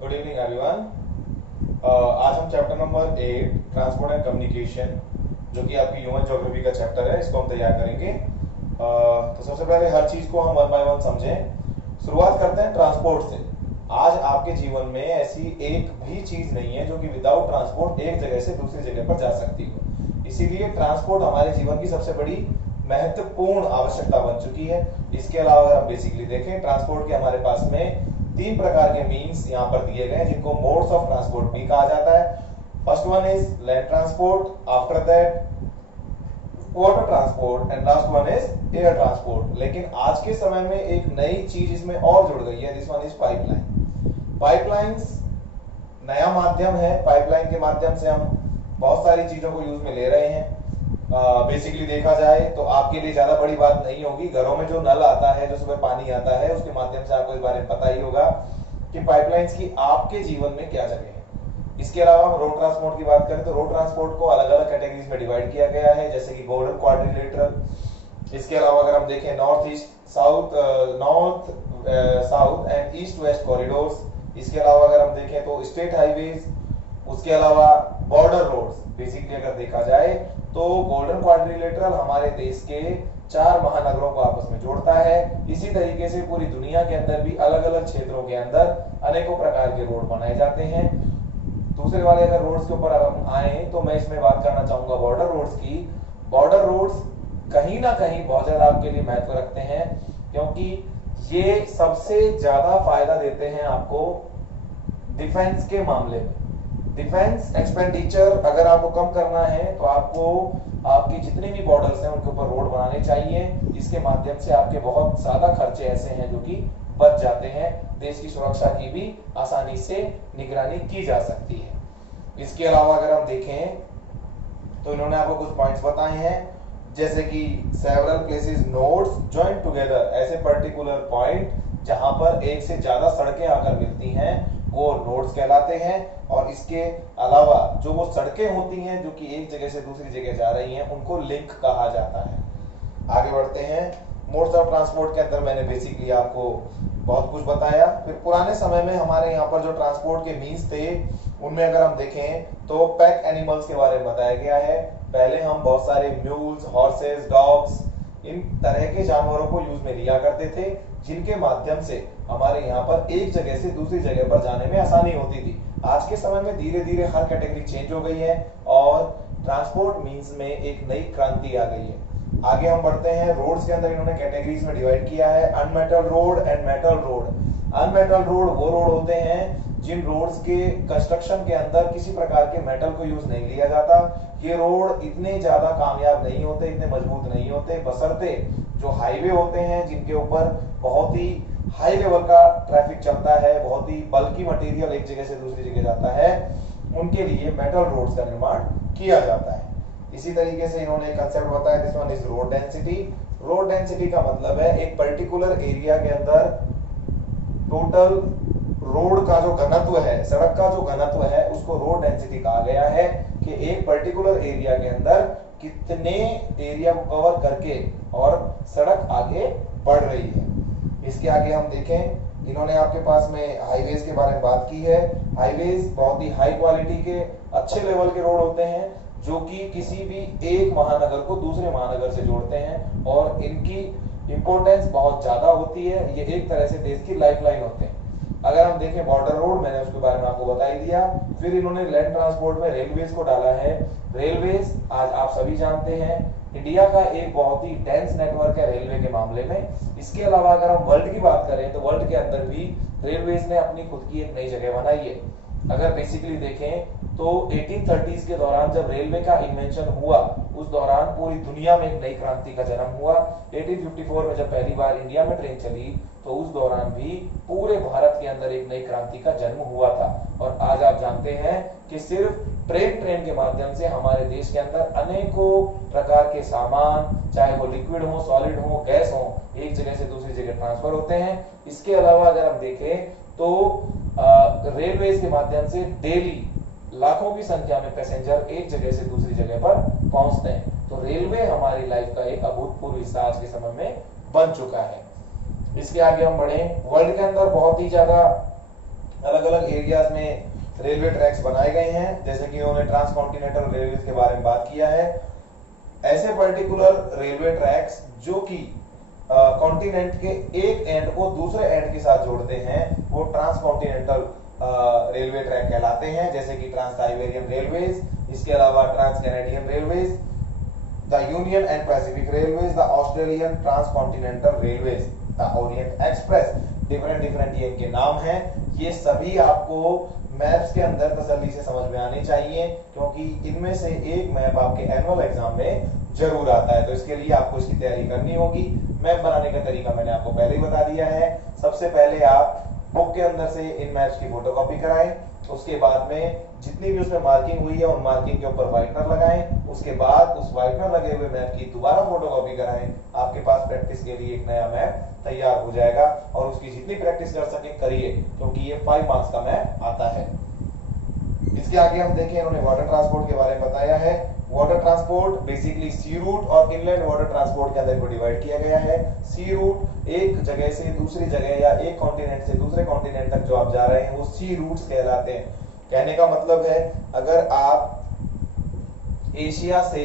Good evening everyone. आज हम chapter number 8 transport and communication, जो कि आपकी ह्यूमन ज्योग्राफी का चैप्टर है, इसको हम तैयार करेंगे। तो सबसे पहले हर चीज को हम वन बाय वन समझें। शुरुआत करते हैं ट्रांसपोर्ट से। आज आपके जीवन में ऐसी एक भी चीज नहीं है जो कि विदाउट ट्रांसपोर्ट एक जगह से दूसरी जगह पर जा सकती हो। इसीलिए ट्रांसपोर्ट हमारे जीवन की सबसे बड़ी महत्वपूर्ण आवश्यकता बन चुकी है। इसके अलावा अगर हम बेसिकली देखें, ट्रांसपोर्ट के हमारे पास में तीन प्रकार के मीन्स यहाँ पर दिए गए हैं, जिनको मोड्स ऑफ ट्रांसपोर्ट भी कहा जाता है। First one is land transport, after that water transport and last one is air transport. लेकिन आज के समय में एक नई चीज इसमें और जुड़ गई है, this one is pipeline. Pipelines नया माध्यम है। पाइपलाइन के माध्यम से हम बहुत सारी चीजों को यूज में ले रहे हैं। बेसिकली देखा जाए तो आपके लिए ज्यादा बड़ी बात नहीं होगी, घरों में जो नल आता है, जो सुबह पानी आता है, उसके माध्यम से आपको इस बारे में पता ही होगा कि पाइपलाइंस की आपके जीवन में क्या जगह है। इसके अलावा हम रोड ट्रांसपोर्ट की बात करें तो रोड ट्रांसपोर्ट को अलग अलग कैटेगरीज में डिवाइड किया गया है, जैसे कि गोल्डन क्वाड्रिलेटरल। इसके अलावा अगर हम देखें north east south and east west corridors. इसके अलावा अगर हम देखें तो स्टेट हाईवेज, उसके अलावा बॉर्डर रोड्स। बेसिकली अगर देखा जाए तो गोल्डन क्वाड्रिलेटरल हमारे देश के 4 महानगरों को आपस में जोड़ता है। इसी तरीके से पूरी दुनिया के अंदर भी अलग अलग क्षेत्रों के अंदर अनेकों प्रकार के रोड बनाए जाते हैं। दूसरे वाले अगर रोड्स के ऊपर हम आए तो मैं इसमें बात करना चाहूंगा बॉर्डर रोड्स की। बॉर्डर रोड्स कहीं ना कहीं बहुत ज्यादा आपके लिए महत्व रखते हैं, क्योंकि ये सबसे ज्यादा फायदा देते हैं आपको डिफेंस के मामले में। डिफेंस एक्सपेंडिचर अगर आपको कम करना है तो आपको आपकी जितने भी बॉर्डर्स हैं उनके ऊपर रोड बनाने चाहिए। इसके माध्यम से आपके बहुत ज्यादा खर्चे ऐसे हैं जो कि बच जाते हैं। देश की सुरक्षा की भी आसानी से निगरानी की जा सकती है। इसके अलावा अगर हम देखें तो इन्होंने आपको कुछ पॉइंट्स बताए हैं, जैसे कि several places nodes join together, ऐसे पर्टिकुलर पॉइंट जहां पर एक से ज्यादा सड़कें आकर मिलती हैं वो नोड्स कहलाते हैं। और इसके अलावा जो वो सड़कें होती हैं जो कि एक जगह से दूसरी जगह जा रही हैं उनको लिंक कहा जाता है। आगे बढ़ते हैं। मोड्स ऑफ ट्रांसपोर्ट के अंदर मैंने बेसिकली आपको बहुत कुछ बताया। फिर पुराने समय में हमारे यहाँ पर जो ट्रांसपोर्ट के मीन्स थे उनमें अगर हम देखें तो पैक एनिमल्स के बारे में बताया गया है। पहले हम बहुत सारे म्यूल्स, हॉर्सेस, डॉग्स, इन तरह के जानवरों को यूज में लिया करते थे, जिनके माध्यम से हमारे यहाँ पर एक जगह से दूसरी जगह पर जाने में आसानी होती थी। आज के समय में धीरे धीरे हर कैटेगरी चेंज हो गई है और ट्रांसपोर्ट मीन्स में एक नई क्रांति आ गई है। आगे हम बढ़ते हैं। रोड्स के अंदर इन्होंने कैटेगरीज में डिवाइड किया है, unmetalled road and metal road. Unmetalled road वो रोड होते हैं जिन रोड्स के कंस्ट्रक्शन के अंदर किसी प्रकार के मेटल को यूज नहीं लिया जाता। ये रोड इतने ज्यादा कामयाब नहीं होते, इतने मजबूत नहीं होते, बशर्ते जो हाईवे होते हैं जिनके ऊपर बहुत ही हाई लेवल का ट्रैफिक चलता है, बहुत ही बल्कि मटेरियल एक जगह से दूसरी जगह जाता है, उनके लिए मेटल रोड्स का निर्माण किया जाता है। इसी तरीके से इन्होंने एक कंसेप्ट बताया, this one is road density. Road density का मतलब है एक पर्टिकुलर एरिया के अंदर टोटल रोड का जो घनत्व है, सड़क का जो घनत्व है, उसको रोड डेंसिटी कहा गया है कि एक पर्टिकुलर एरिया के अंदर कितने एरिया को कवर करके और सड़क आगे बढ़ रही है। इसके आगे हम देखें, इन्होंने आपके पास में हाईवेज के बारे में बात की है। हाईवेज बहुत ही हाई क्वालिटी के अच्छे लेवल के रोड होते हैं जो कि किसी भी एक महानगर को दूसरे महानगर से जोड़ते हैं और इनकी इंपॉर्टेंस बहुत ज्यादा होती है। ये एक तरह से देश की लाइफलाइन होते हैं। अगर हम देखें बॉर्डर रोड, मैंने उसके बारे में आपको बता ही दिया। फिर इन्होंने लैंड ट्रांसपोर्ट में रेलवेज को डाला है। रेलवेज आज आप सभी जानते हैं इंडिया का एक बहुत ही डेंस नेटवर्क है रेलवे के मामले में। इसके अलावा अगर हम वर्ल्ड की बात करें तो वर्ल्ड के अंदर भी रेलवेज ने अपनी खुद की एक नई जगह बनाई है। अगर बेसिकली देखें तो 1830s के दौरान जब रेलवे का इन्वेंशन हुआ, उस दौरान पूरी दुनिया में एक नई क्रांति का जन्म हुआ। 1854 में जब पहली बार इंडिया में ट्रेन चली तो उस दौरान भी पूरे भारत के अंदर एक नई क्रांति का जन्म हुआ था। और आज आप जानते हैं कि सिर्फ ट्रेन के माध्यम से हमारे देश के अंदर अनेकों प्रकार के सामान, चाहे वो लिक्विड हो, सॉलिड हो, गैस हो, एक जगह से दूसरी जगह ट्रांसफर होते हैं। इसके अलावा अगर हम देखें तो रेलवे के माध्यम से डेली लाखों की संख्या में पैसेंजर एक जगह से दूसरी जगह पर पहुंचते हैं। तो रेलवे हमारी लाइफ का एक अभूतपूर्व हिस्सा आज के समय में बन चुका है। इसके आगे हम बढ़े। वर्ल्ड के अंदर बहुत ही ज्यादा अलग अलग एरियाज में रेलवे ट्रैक्स बनाए गए हैं, जैसे कि उन्होंने ट्रांस कॉन्टिनेंटल रेलवे के बारे में बात किया है। ऐसे पर्टिकुलर रेलवे ट्रैक्स जो कि कॉन्टिनेंट के एक एंड को दूसरे एंड के साथ जोड़ते हैं, वो ट्रांस कॉन्टिनेंटल रेलवे ट्रैक कहलाते हैं, जैसे कि ट्रांस साइबेरियन रेलवेज, इसके अलावा trans Canadian railways, the union and Pacific railways, the Australian trans continental railways, the orient express. Different different ये इनके नाम हैं। ये सभी आपको मैप्स के अंदर तसल्ली से समझ में आने चाहिए, क्योंकि इनमें से एक मैप आपके एनुअल एग्जाम में जरूर आता है। तो इसके लिए आपको इसकी तैयारी करनी होगी। मैप बनाने का तरीका मैंने आपको पहले ही बता दिया है। सबसे पहले आप बुक के अंदर से इन मैप्स की फोटोकॉपी कराएं, उसके बाद में जितनी भी उसमें मार्किंग हुई है उन मार्किंग के ऊपर व्हाइटनर लगाएं, उसके बाद उस व्हाइटनर लगे हुए मैप की दोबारा फोटोकॉपी कराएं। आपके पास प्रैक्टिस के लिए एक नया मैप तैयार हो जाएगा और उसकी जितनी प्रैक्टिस कर सके करिए, क्योंकि ये 5 मार्क्स का मैप आता है। इसके आगे हम देखें, इन्होंने वाटर ट्रांसपोर्ट के बारे में बताया है। वाटर ट्रांसपोर्ट बेसिकली सी रूट और इनलैंड वाटर ट्रांसपोर्ट के अंदर को डिवाइड किया गया है। सी रूट एक जगह से दूसरी जगह या एक कॉन्टिनेंट से दूसरे कॉन्टिनेंट तक जो आप जा रहे हैं वो सी रूट्स कहलाते हैं। कहने का मतलब है, अगर आप एशिया से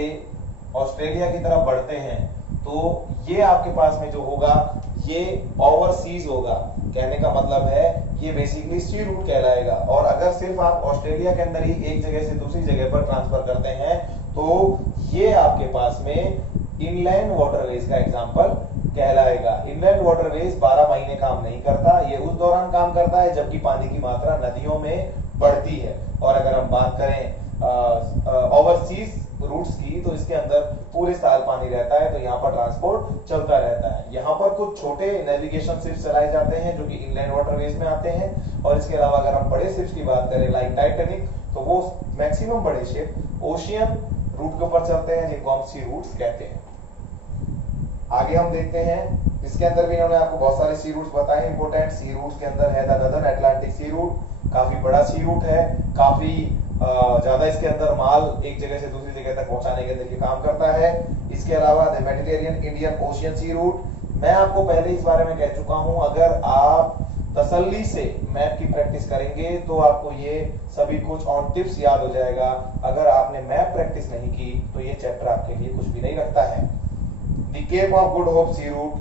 ऑस्ट्रेलिया की तरफ बढ़ते हैं तो ये आपके पास में जो होगा ये ओवरसीज होगा। कहने का मतलब है ये बेसिकली सी रूट कहलाएगा। और अगर सिर्फ आप ऑस्ट्रेलिया के अंदर ही एक जगह से दूसरी जगह पर ट्रांसफर करते हैं तो ये आपके पास में इनलैंड वाटरवेज का एग्जांपल कहलाएगा। इनलैंड वाटरवेज 12 महीने काम नहीं करता, ये उस दौरान काम करता है जबकि पानी की मात्रा नदियों में बढ़ती है। और अगर हम बात करें ओवरसीज रूट्स की, तो इसके अंदर पूरे साल पानी रहता है, तो यहाँ पर ट्रांसपोर्ट चलता रहता है। यहाँ पर कुछ छोटे नेविगेशन शिप्स चलाए जाते हैं जो कि इनलैंड वाटरवेज में आते हैं। और इसके अलावा अगर हम बड़े शिप्स की बात करें लाइक टाइटैनिक, तो वो मैक्सिमम बड़े शिप ओशियन रूट के ऊपर चलते हैं, जिनको हम सी रूट्स कहते हैं। आगे हम देखते हैं, इसके अंदर भी इन्होंने आपको बहुत सारे सी रूट्स बताए। इंपोर्टेंट सी रूट्स के अंदर है the northern Atlantic sea route, काफी बड़ा सी रूट है, काफी ज्यादा इसके अंदर माल एक जगह से दूसरी जगह तक पहुंचाने के अंदर काम करता है। इसके अलावा the Mediterranean Indian ocean sea route, मैं आपको पहले इस बारे में कह चुका हूं, अगर आप तसल्ली से मैप की प्रैक्टिस करेंगे तो आपको ये सभी कुछ ऑन टिप्स याद हो जाएगा। अगर आपने मैप प्रैक्टिस नहीं की तो ये चैप्टर आपके लिए कुछ भी नहीं रखता है। The Cape of Good Hope sea route,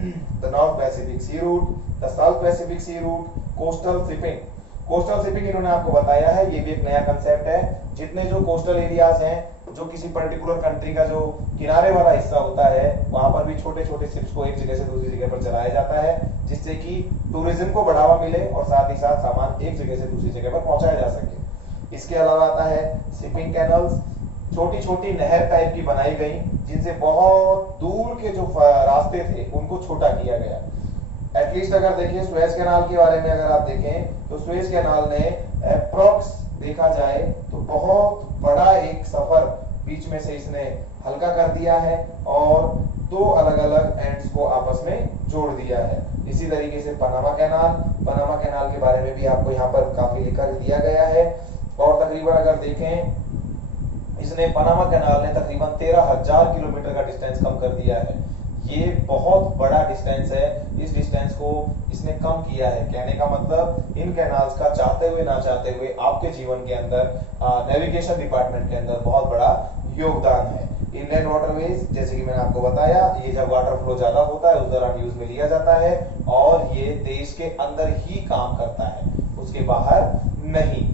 the North Pacific sea route, the South Pacific sea route, coastal shipping. Coastal shipping इन्होंने आपको बताया है, ये भी एक नया कंसेप्ट है। जितने जो कोस्टल एरियाज हैं, जो किसी पर्टिकुलर कंट्री का जो किनारे वाला हिस्सा होता है, वहां पर भी छोटे छोटे शिप्स को एक जगह से दूसरी जगह पर चलाया जाता है, जिससे कि टूरिज्म को बढ़ावा मिले और साथ ही साथ सामान एक जगह से दूसरी जगह पर पहुंचाया जा सके। इसके अलावा आता है शिपिंग कैनल्स, छोटी छोटी नहर टाइप की बनाई गई, जिनसे बहुत दूर के जो रास्ते थे उनको छोटा किया गया। एटलीस्ट अगर देखिए सुएज कैनाल के बारे में अगर आप देखें तो सुएज कैनाल ने अप्रॉक्स देखा जाए तो बहुत बड़ा एक सफर बीच में से इसने हल्का कर दिया है और 2 अलग अलग एंड्स को आपस में जोड़ दिया है। इसी तरीके से पनामा कैनाल के बारे में भी आपको यहाँ पर काफी लिखा दिया गया है। और तकरीबन अगर देखें, इसने पनामा कैनाल ने तकरीबन 13,000 किलोमीटर का डिस्टेंस कम कर दिया है। ये बहुत बड़ा डिस्टेंस है, इस डिस्टेंस को इसने कम किया है। कहने का मतलब इन कैनाल्स का चाहते हुए ना चाहते हुए आपके जीवन के अंदर नेविगेशन डिपार्टमेंट के अंदर बहुत बड़ा योगदान है। इनलैंड वाटरवेज, जैसे कि मैंने आपको बताया, ये जब वाटर फ्लो ज्यादा होता है उस दौरान यूज में लिया जाता है और ये देश के अंदर ही काम करता है, उसके बाहर नहीं।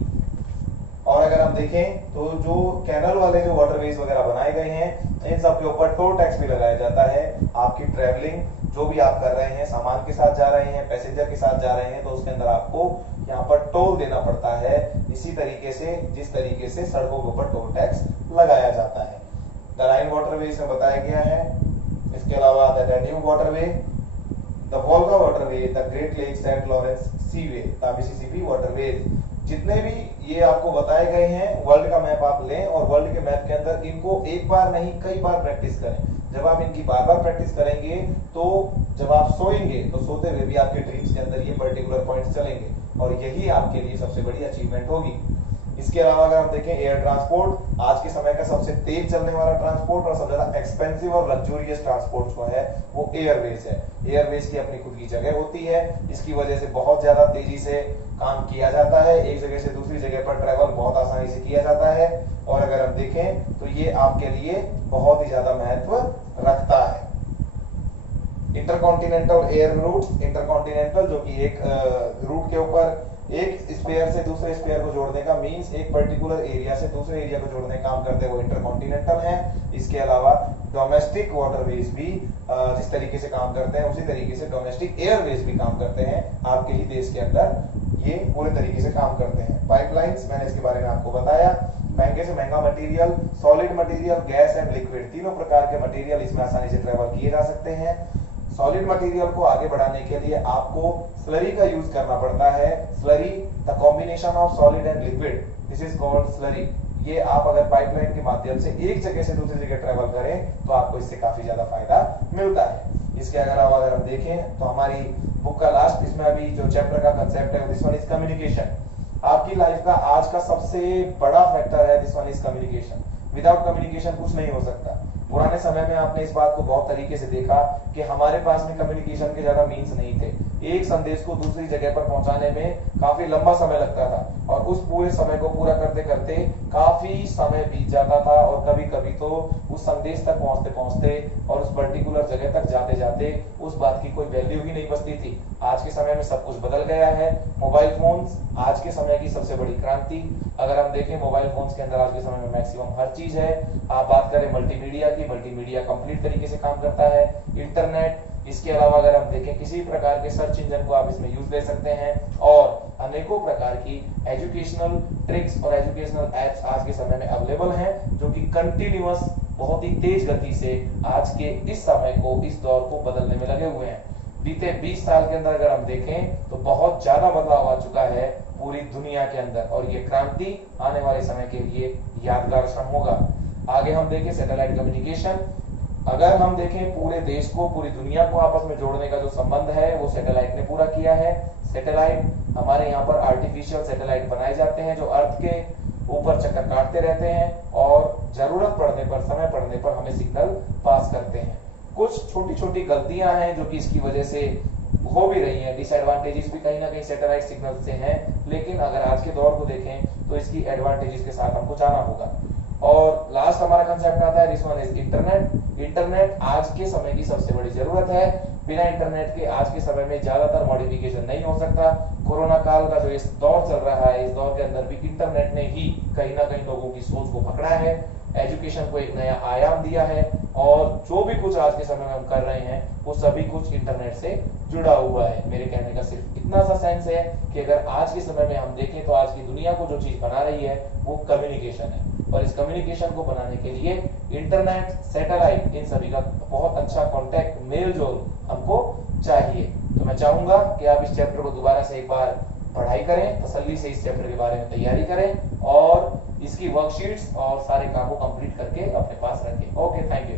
और अगर हम देखें तो जो कैनल वाले जो वाटरवेज वगैरह बनाए गए हैं, इन सब के ऊपर टोल टैक्स भी लगाया जाता है। आपकी ट्रैवलिंग जो भी आप कर रहे हैं, सामान के साथ जा रहे हैं, पैसेंजर के साथ जा रहे हैं, तो उसके अंदर आपको यहाँ पर टोल देना पड़ता है, इसी तरीके से जिस तरीके से सड़कों के ऊपर टोल टैक्स लगाया जाता है। द राइन वाटरवे इसमें बताया गया है। इसके अलावा the Danube waterway, the Volga waterway, the Great Lake Saint Lawrence Seaway, the Mississippi waterways, जितने भी ये आपको बताए गए हैं, वर्ल्ड का मैप आप लें और वर्ल्ड के मैप के अंदर इनको एक बार नहीं कई बार प्रैक्टिस करें। जब आप इनकी बार बार प्रैक्टिस करेंगे तो जब आप सोएंगे तो सोते हुए भी आपके ड्रीम्स के अंदर ये पर्टिकुलर पॉइंट्स चलेंगे और यही आपके लिए सबसे बड़ी अचीवमेंट होगी। इसके अलावा अगर हम देखें एयर ट्रांसपोर्ट, आज के समय का सबसे तेज चलने वाला ट्रांसपोर्ट और सबसे ज्यादा एक्सपेंसिव और लग्जूरियस ट्रांसपोर्ट जो है वो एयरवेज है। एयरवेज की अपनी खुद की जगह होती है, इसकी वजह से बहुत ज्यादा तेजी से काम किया जाता है, एक जगह से दूसरी जगह पर ट्रेवल बहुत आसानी से किया जाता है। और अगर हम देखें तो ये आपके लिए बहुत ही ज्यादा महत्व रखता है। इंटरकॉन्टिनेंटल एयर रूट्स, इंटरकॉन्टिनेंटल जो कि एक रूट के ऊपर एक स्पेयर से दूसरे स्पेयर को जोड़ने का मींस एक पर्टिकुलर एरिया से दूसरे एरिया को जोड़ने का काम करते हैं वो इंटरकॉन्टिनेंटल है। इसके अलावा डोमेस्टिक वाटरवेज भी जिस तरीके से काम करते हैं उसी तरीके से डोमेस्टिक एयरवेज भी काम करते हैं आपके ही देश के अंदर, ये पूरे तरीके से काम करते हैं। पाइपलाइंस, मैंने इसके बारे में आपको बताया। महंगे से महंगा material, solid material, gas and liquid, तीनों प्रकार के मटेरियल इसमें आसानी से ट्रेवल किए जा सकते हैं। सॉलिड मटेरियल को आगे बढ़ाने के लिए आपको स्लरी का यूज करना पड़ता है। Slurry, the combination of solid and liquid, this is called slurry. ये आप अगर पाइपलाइन के माध्यम से एक जगह से दूसरी जगह ट्रेवल करें तो आपको इससे काफी ज्यादा फायदा मिलता है। इसके अलावा अगर हम देखें तो हमारी बुक का लास्ट, इसमें अभी जो चैप्टर का कंसेप्ट है दिस वन इज कम्युनिकेशन। आपकी लाइफ का आज का सबसे बड़ा फैक्टर है this one is communication. Without communication कुछ नहीं हो सकता। पुराने समय में आपने इस बात को बहुत तरीके से देखा कि हमारे पास में कम्युनिकेशन के ज्यादा मीन्स नहीं थे। एक संदेश को दूसरी जगह पर पहुंचाने में काफी लंबा समय लगता था और उस पूरे समय को पूरा करते करते काफी समय बीत जाता था और कभी कभी तो उस संदेश तक पहुंचते पहुंचते और उस पर्टिकुलर जगह तक जाते जाते उस बात की कोई वैल्यू ही नहीं बचती थी। आज के समय में सब कुछ बदल गया है। मोबाइल फोन्स आज के समय की सबसे बड़ी क्रांति। अगर हम देखें मोबाइल फोन्स के अंदर आज के समय में मैक्सिमम हर चीज है। आप बात करें मल्टीमीडिया की, मल्टीमीडिया कंप्लीट तरीके से काम करता है। इंटरनेट, इसके अलावा अगर हम देखें किसी प्रकार के सर्च इंजन को आप इसमें यूज ले सकते हैं और अनेकों प्रकार की एजुकेशनल ट्रिक्स और एजुकेशनल एप्स आज के समय में अवेलेबल हैं जो कि कंटिन्यूअस बहुत ही तेज गति से आज के इस समय को, इस दौर को बदलने में लगे हुए हैं। बीते 20 साल के अंदर अगर हम देखें तो बहुत ज्यादा बदलाव आ चुका है पूरी दुनिया के अंदर और ये क्रांति आने वाले समय के लिए यादगार क्षण होगा। आगे हम देखें सैटेलाइट कम्युनिकेशन। अगर हम देखें पूरे देश को, पूरी दुनिया को आपस में जोड़ने का जो संबंध है वो सैटेलाइट ने पूरा किया है। सैटेलाइट, हमारे यहाँ पर आर्टिफिशियल सैटेलाइट बनाए जाते हैं जो अर्थ के ऊपर चक्कर काटते रहते हैं और जरूरत पड़ने पर, समय पड़ने पर हमें सिग्नल पास करते हैं। कुछ छोटी छोटी गलतियां हैं जो कि इसकी वजह से हो भी रही हैं, डिसएडवांटेजेस भी कहीं ना कहीं सैटेलाइट सिग्नल से हैं, लेकिन अगर आज के दौर को देखें तो इसकी एडवांटेजेस के साथ हमको जाना होगा। और लास्ट हमारा कंसेप्ट आता है this one is internet. Internet आज के समय की सबसे बड़ी जरूरत है। बिना इंटरनेट के आज के समय में ज्यादातर मॉडिफिकेशन नहीं हो सकता। कोरोना काल का जो इस दौर चल रहा है, इस दौर के अंदर भी इंटरनेट ने ही कहीं ना कहीं लोगों की सोच को पकड़ा है, एजुकेशन को एक नया आयाम दिया है और जो भी कुछ आज के समय में हम कर रहे हैं वो सभी कुछ इंटरनेट से जुड़ा हुआ है। मेरे कहने का सिर्फ इतना सा सेंस है कि अगर आज के समय में हम देखें तो आज की दुनिया को जो चीज बना रही है वो कम्युनिकेशन है और इस कम्युनिकेशन को बनाने के लिए इंटरनेट, सैटेलाइट, इन सभी का बहुत अच्छा कांटेक्ट, मेल जोल हमको चाहिए। तो मैं चाहूंगा कि आप इस चैप्टर को दोबारा से एक बार पढ़ाई करें, तसल्ली से इस चैप्टर के बारे में तैयारी करें और इसकी वर्कशीट्स और सारे काम को कंप्लीट करके अपने पास रखें। Okay, thank you.